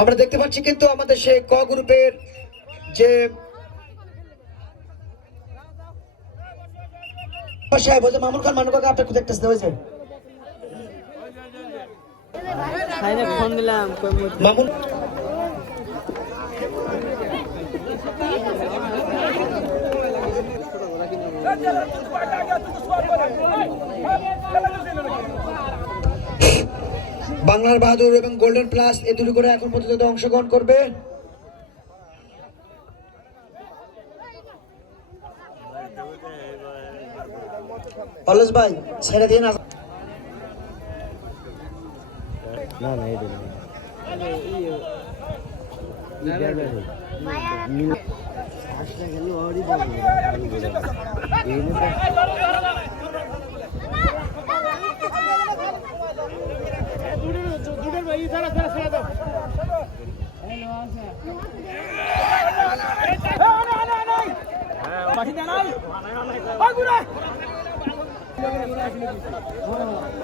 আমরা দেখতে পাচ্ছি কিন্তু আমাদের সেই ক গ্রুপের যে সাহেব ওই যে মামুন খান মানুকাকে আপনি দেখতেছেন ওই যে ফোন দিলাম মামুন বাংলার বাহাদুর এবং গোল্ডেন প্লাস এই দুটি করে এখন পর্যন্ত অংশগ্রহণ করবে। অলস ভাই ছেড়ে দিয়ে না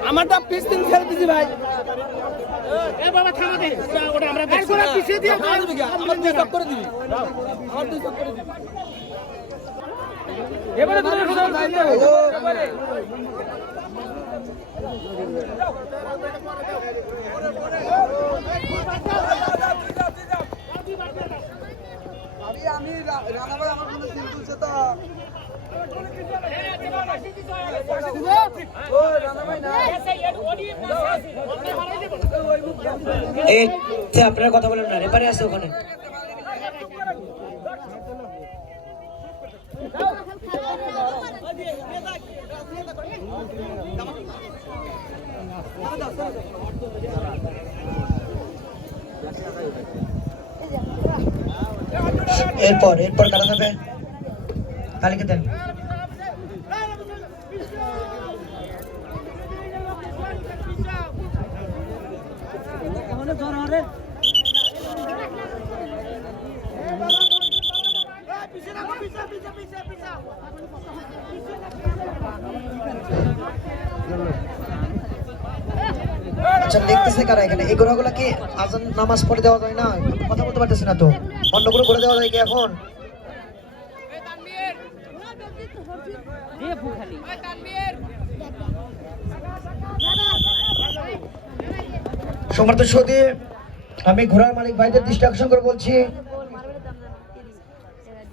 আমারটা পিস দিন ছেড়ে দিছি ভাই এ বাবা থামা দে ওটা আমরা দেখছি না পিছে দিয়ে আমার দুই চক করে দিবি আমার দুই চক করে দিবি এবারে ধরে ভাই এবারে আমি রানা ভাই আমার মনে সিল তুলছে তো আপনারা কথা বলেন না রেপারে আছে ওখানে এরপর কারা যাবে তালিকা দেন। আচ্ছা লিখতেছে কারা এখানে এই ঘোড়াগুলা কি আজান নামাজ পড়ে দেওয়া যায় না কথা বলতে পারতেছি না তো অন্য কোনো ঘোড়া দেওয়া যায় কি এখন সমর্থ সদী আমি ঘোড়ার মালিক ভাইদের দৃষ্টি আকর্ষণ করে বলছি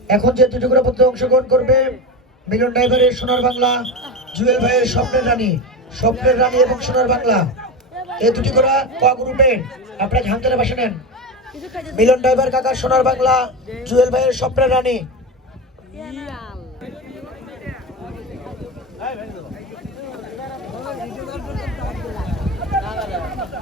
এখন যে দুটো ঘোড়া প্রতি অংশগ্রহণ করবে মিলন ড্রাইভারের সোনার বাংলা জুয়েল ভাইয়ের স্বপ্নের রানী এবং সোনার বাংলা এই দুটি ঘোড়া ক গ্রুপে আপনারা হামতালে বসে নেন মিলন ড্রাইভার কাকার সোনার বাংলা জুয়েল ভাইয়ের স্বপ্নের রানী